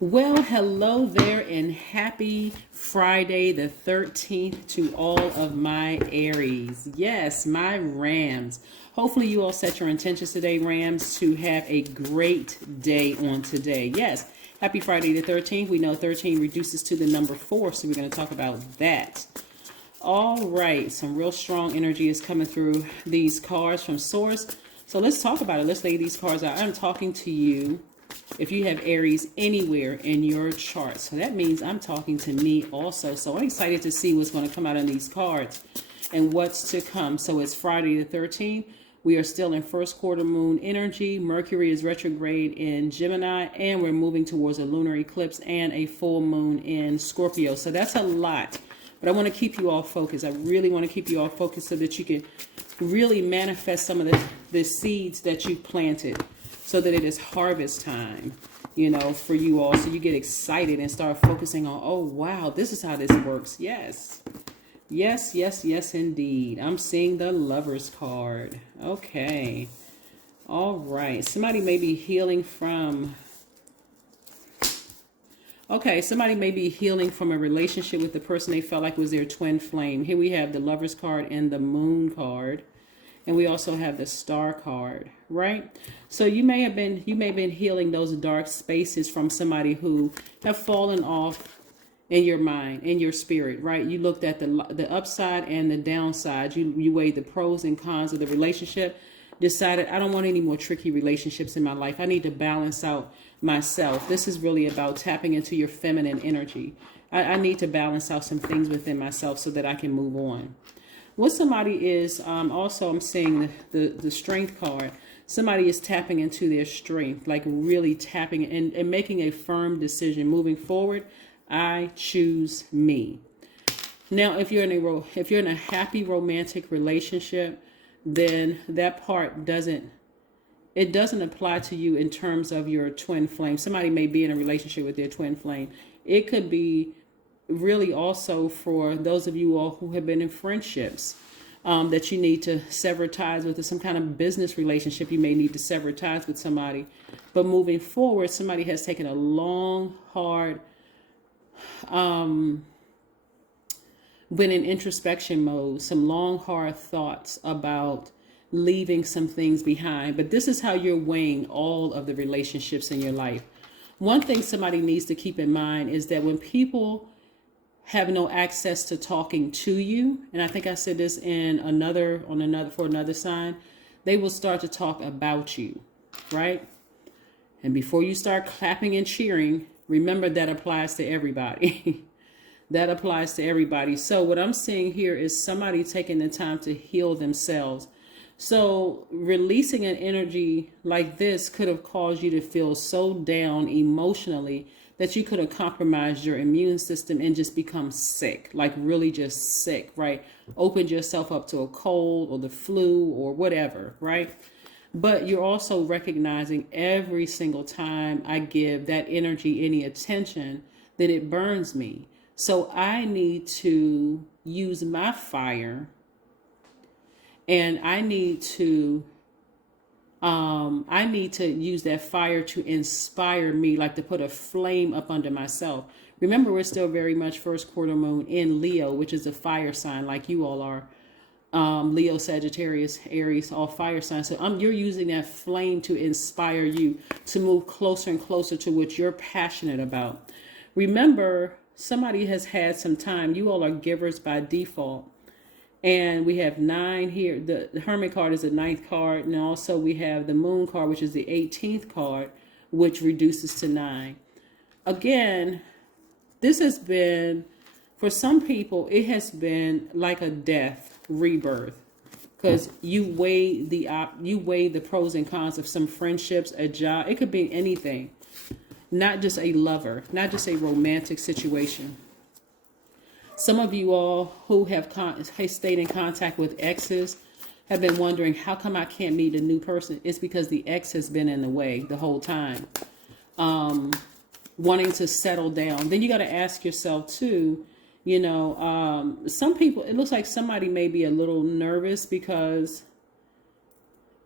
Well, hello there, and happy Friday the 13th to all of my Aries. Yes, my Rams. Hopefully, you all set your intentions today, Rams, to have a great day on today. Yes, happy Friday the 13th. We know 13 reduces to the number 4, so we're going to talk about that. All right, some real strong energy is coming through these cards from Source. So let's talk about it. Let's lay these cards out. I'm talking to you if you have Aries anywhere in your chart. So that means I'm talking to me also. So I'm excited to see what's going to come out on these cards and what's to come. So it's Friday the 13th. We are still in first quarter moon energy. Mercury is retrograde in Gemini, and we're moving towards a lunar eclipse and a full moon in Scorpio. So that's a lot. But I want to keep you all focused. I really want to keep you all focused so that you can really manifest some of the seeds that you planted, so that it is harvest time, for you all. So you get excited and start focusing on, oh, wow, this is how this works. Yes. Yes, yes, yes, indeed. I'm seeing the Lover's card. Okay. All right. Somebody may be healing from... Okay, somebody may be healing from a relationship with the person they felt like was their twin flame. Here we have the Lover's card and the Moon card. And we also have the Star card, right? So you may have been healing those dark spaces from somebody who have fallen off in your mind, in your spirit, right? You looked at the upside and the downside. You weighed the pros and cons of the relationship, decided I don't want any more tricky relationships in my life. I need to balance out myself. This is really about tapping into your feminine energy. I need to balance out some things within myself so that I can move on. What somebody is, also I'm seeing the strength card. Somebody is tapping into their strength, like really tapping and making a firm decision. Moving forward, I choose me. Now, if you're in a happy romantic relationship, then that part doesn't apply to you in terms of your twin flame. Somebody may be in a relationship with their twin flame. It could be really also for those of you all who have been in friendships that you need to sever ties with, some kind of business relationship. You may need to sever ties with somebody, but moving forward, somebody has taken a long, hard, been in introspection mode, some long, hard thoughts about leaving some things behind. But this is how you're weighing all of the relationships in your life. One thing somebody needs to keep in mind is that when people have no access to talking to you, and I think I said this in for another sign, they will start to talk about you, right? And before you start clapping and cheering, remember that applies to everybody. That applies to everybody. So what I'm seeing here is somebody taking the time to heal themselves. So releasing an energy like this could have caused you to feel so down emotionally that you could have compromised your immune system and just become sick, like really just sick, right? Opened yourself up to a cold or the flu or whatever, right? But you're also recognizing every single time I give that energy any attention, that it burns me. So I need to use my fire, and I need to use that fire to inspire me, like to put a flame up under myself. Remember, we're still very much first quarter moon in Leo, which is a fire sign, like you all are. Leo, Sagittarius, Aries, all fire signs. So you're using that flame to inspire you to move closer and closer to what you're passionate about. Remember, somebody has had some time. You all are givers by default. And we have 9 here. The Hermit card is the 9th card. And also we have the Moon card, which is the 18th card, which reduces to 9. Again, this has been, for some people, it has been like a death, rebirth. Because you weigh the pros and cons of some friendships, a job. It could be anything. Not just a lover, not just a romantic situation. Some of you all who have stayed in contact with exes have been wondering, how come I can't meet a new person? It's because the ex has been in the way the whole time, wanting to settle down. Then you got to ask yourself too, some people, it looks like somebody may be a little nervous because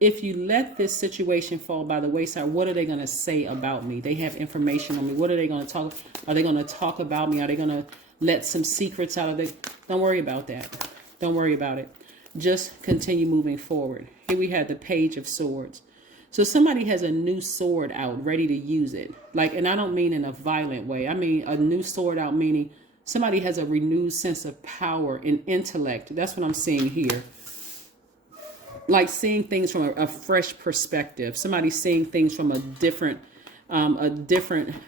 if you let this situation fall by the wayside, what are they going to say about me? They have information on me. What are they going to talk? Are they going to talk about me? Are they going to let some secrets out of it? Don't worry about that. Don't worry about it. Just continue moving forward. Here we have the Page of Swords. So somebody has a new sword out, ready to use it. Like, and I don't mean in a violent way. I mean a new sword out, meaning somebody has a renewed sense of power and intellect. That's what I'm seeing here. Like seeing things from a fresh perspective. Somebody seeing things from a different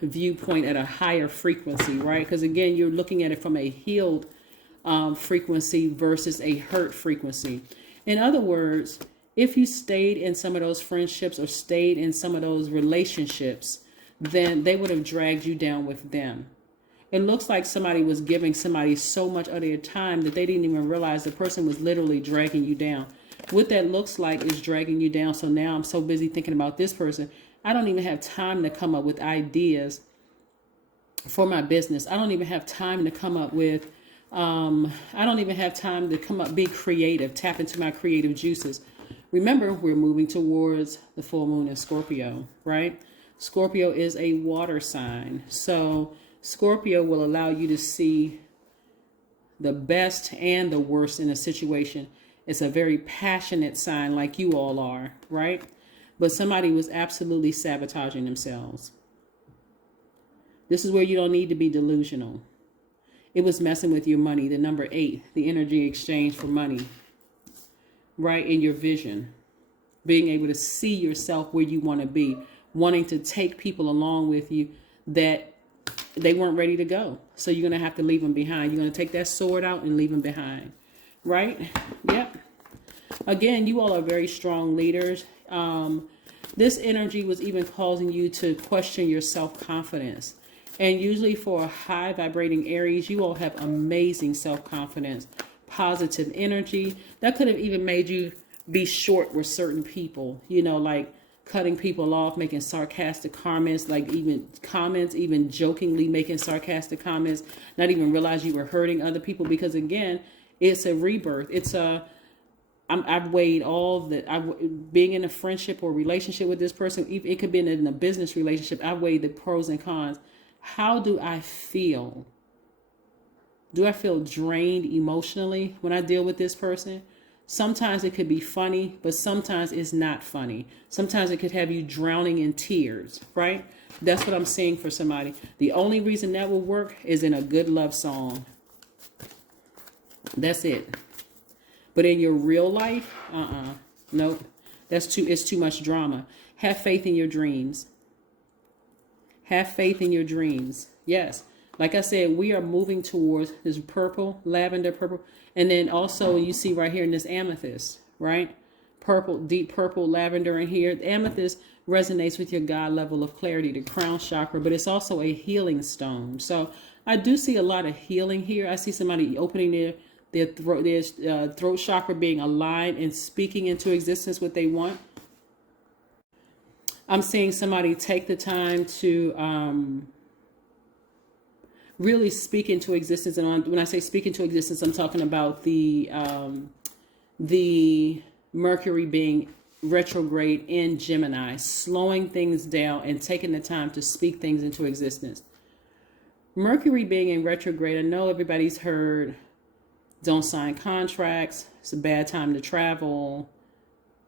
viewpoint at a higher frequency, right? Because again, you're looking at it from a healed frequency versus a hurt frequency. In other words, if you stayed in some of those friendships or stayed in some of those relationships, then they would have dragged you down with them. It looks like somebody was giving somebody so much of their time that they didn't even realize the person was literally dragging you down. What that looks like is dragging you down. So now I'm so busy thinking about this person, I don't even have time to come up with ideas for my business. I don't even have time to come up with, be creative, tap into my creative juices. Remember, we're moving towards the full moon in Scorpio, right? Scorpio is a water sign. So Scorpio will allow you to see the best and the worst in a situation. It's a very passionate sign like you all are, right? But somebody was absolutely sabotaging themselves. This is where you don't need to be delusional. It was messing with your money. The number 8, the energy exchange for money, right? In your vision, being able to see yourself where you want to be, wanting to take people along with you that they weren't ready to go. So you're going to have to leave them behind. You're going to take that sword out and leave them behind, right? Yep. Again, you all are very strong leaders. This energy was even causing you to question your self-confidence. And usually for a high vibrating Aries, you all have amazing self-confidence, positive energy. That could have even made you be short with certain people, you know, like cutting people off, making sarcastic comments, like even jokingly making sarcastic comments, not even realize you were hurting other people. Because again, it's a rebirth. I've weighed all that. Being in a friendship or relationship with this person, it could be in a business relationship. I've weighed the pros and cons. How do I feel? Do I feel drained emotionally when I deal with this person? Sometimes it could be funny, but sometimes it's not funny. Sometimes it could have you drowning in tears, right? That's what I'm seeing for somebody. The only reason that will work is in a good love song. That's it. But in your real life, nope. It's too much drama. Have faith in your dreams. Have faith in your dreams. Yes. Like I said, we are moving towards this purple, lavender purple. And then also you see right here in this amethyst, right? Purple, deep purple, lavender in here. The amethyst resonates with your God level of clarity, the crown chakra, but it's also a healing stone. So I do see a lot of healing here. I see somebody opening their throat chakra being aligned and speaking into existence what they want. I'm seeing somebody take the time to really speak into existence. And when I say speak into existence, I'm talking about the Mercury being retrograde in Gemini, slowing things down and taking the time to speak things into existence. Mercury being in retrograde, I know everybody's heard, don't sign contracts, it's a bad time to travel,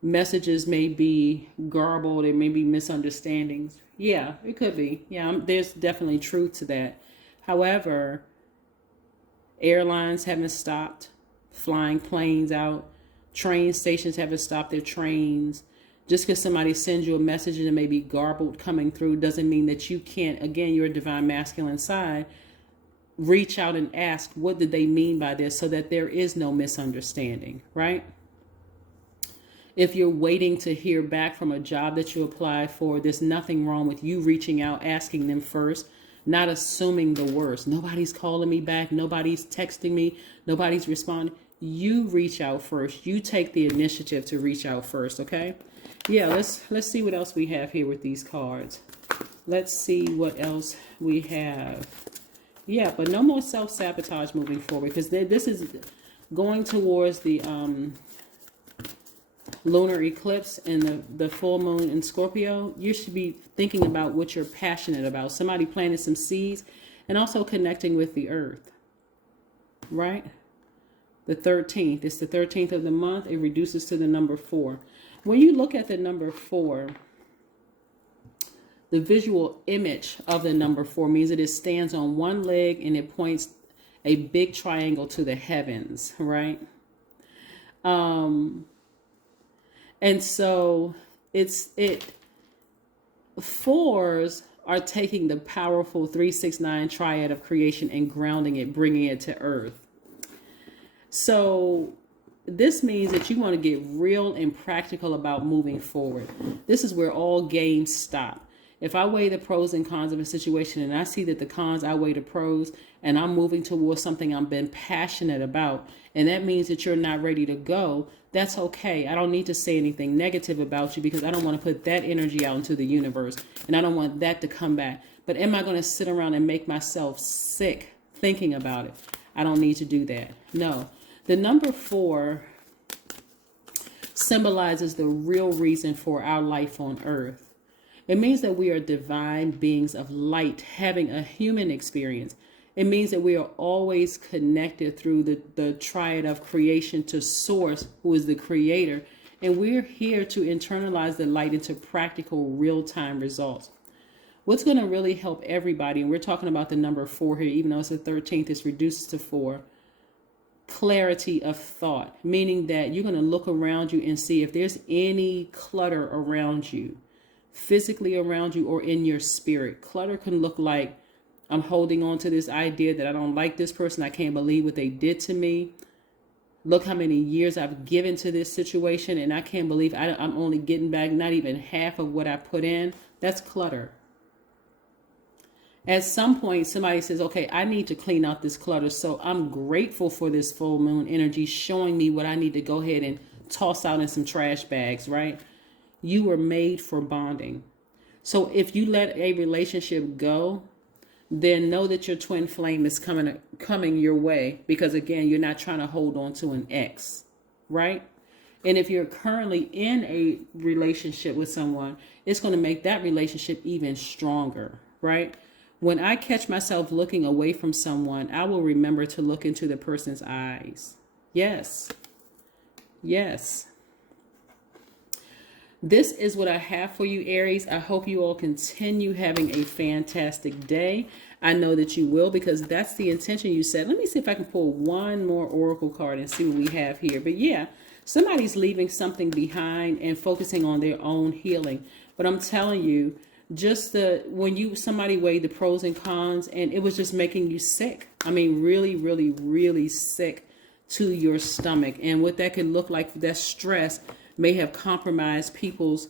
messages may be garbled, there may be misunderstandings. Yeah, it could be. Yeah, there's definitely truth to that. However, airlines haven't stopped flying planes out. Train stations haven't stopped their trains. Just because somebody sends you a message and it may be garbled coming through doesn't mean that you can't, again, your divine masculine side, reach out and ask, what did they mean by this, so that there is no misunderstanding, right? If you're waiting to hear back from a job that you apply for, there's nothing wrong with you reaching out, asking them first, not assuming the worst. Nobody's calling me back. Nobody's texting me. Nobody's responding. You reach out first. You take the initiative to reach out first, okay? Yeah, let's see what else we have here with these cards. Let's see what else we have. Yeah, but no more self-sabotage moving forward, because this is going towards the lunar eclipse and the full moon in Scorpio, you should be thinking about what you're passionate about. Somebody planted some seeds and also connecting with the earth, right? The 13th, it's the 13th of the month. It reduces to the number 4. When you look at the number 4, the visual image of the number 4 means that it stands on one leg and it points a big triangle to the heavens, right? And so fours are taking the powerful 369 triad of creation and grounding it, bringing it to earth. So this means that you want to get real and practical about moving forward. This is where all games stop. If I weigh the pros and cons of a situation and I see that the cons outweigh the pros and I'm moving towards something I've been passionate about, and that means that you're not ready to go, that's okay. I don't need to say anything negative about you because I don't want to put that energy out into the universe and I don't want that to come back. But am I going to sit around and make myself sick thinking about it? I don't need to do that. No. The number 4 symbolizes the real reason for our life on earth. It means that we are divine beings of light having a human experience. It means that we are always connected through the triad of creation to Source, who is the creator. And we're here to internalize the light into practical real-time results. What's going to really help everybody, and we're talking about the number 4 here, even though it's the 13th, it's reduced to 4. Clarity of thought, meaning that you're going to look around you and see if there's any clutter around you, physically around you or in your spirit. Clutter can look like I'm holding on to this idea that I don't like this person. I can't believe what they did to me. Look how many years I've given to this situation and I can't believe I'm only getting back not even half of what I put in. That's clutter. At some point, somebody says, okay, I need to clean out this clutter. So I'm grateful for this full moon energy showing me what I need to go ahead and toss out in some trash bags, right? You were made for bonding. So if you let a relationship go, then know that your twin flame is coming your way. Because again, you're not trying to hold on to an ex, right? And if you're currently in a relationship with someone, it's going to make that relationship even stronger, right? When I catch myself looking away from someone, I will remember to look into the person's eyes. Yes. Yes. This is what I have for you, Aries. I hope you all continue having a fantastic day. I know that you will because that's the intention you set. Let me see if I can pull one more oracle card and see what we have here. But yeah, somebody's leaving something behind and focusing on their own healing. But I'm telling you, just when somebody weighed the pros and cons and it was just making you sick. I mean, really, really, really sick to your stomach. And what that can look like, that stress may have compromised people's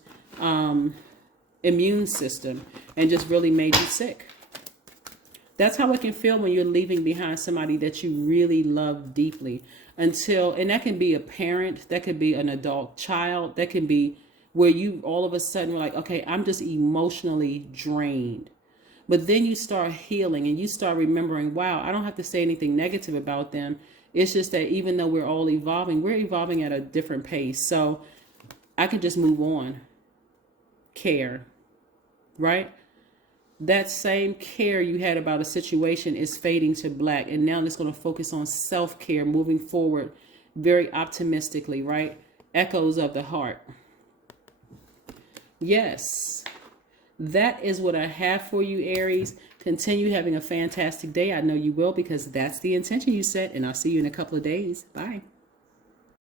immune system and just really made you sick. That's how it can feel when you're leaving behind somebody that you really love deeply. And that can be a parent, that could be an adult child, that can be where you all of a sudden were like, okay, I'm just emotionally drained. But then you start healing and you start remembering, wow, I don't have to say anything negative about them. It's just that even though we're all evolving, we're evolving at a different pace. So I can just move on. Care, right? That same care you had about a situation is fading to black. And now it's going to focus on self-care, moving forward very optimistically, right? Echoes of the heart. Yes, that is what I have for you, Aries. Continue having a fantastic day. I know you will because that's the intention you set. And I'll see you in a couple of days. Bye.